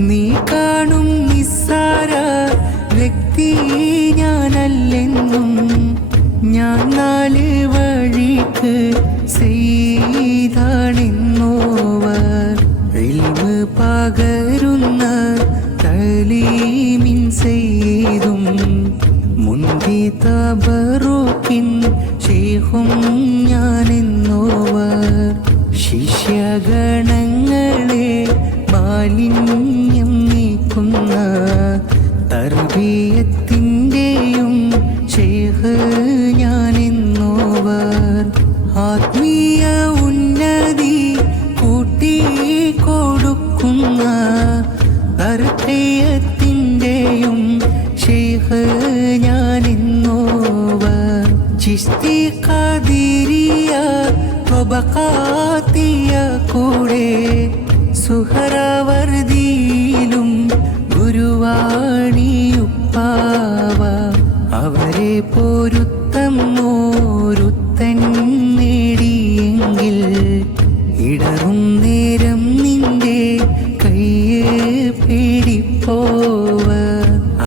നീ കാണും നിസ്സാര വ്യക്തി ഞാനല്ലെന്നും ഞാൻ നാല് വഴിക്ക് ചെയ്താണെന്നോവർ ഇൽമ് പകരുന്ന തലീമിൻ ചെയ്തും മുന്തി തബറുക്കിൻ ശൈഖും ഞാനെന്നോവർ ശിഷ്യഗണങ്ങളെ മാലിന്യം നീക്കുന്ന തർബീയത്തിൻ്റെയും ശൈഖ് ഞാനെന്നോവർ ആത്മീയ ഉന്നതി കൂട്ടിക്കൊടുക്കുന്ന തർബീയത്തിൻ്റെയും ശൈഖ് ഞാനെന്നോവർ ചിശ്തി ഖാദിരിയ ത്വബഖാത്തിയ കൂടെ സുഹറവർദിയിലും ഗുരുവാണിയുപ്പാവ അവരെ പോരു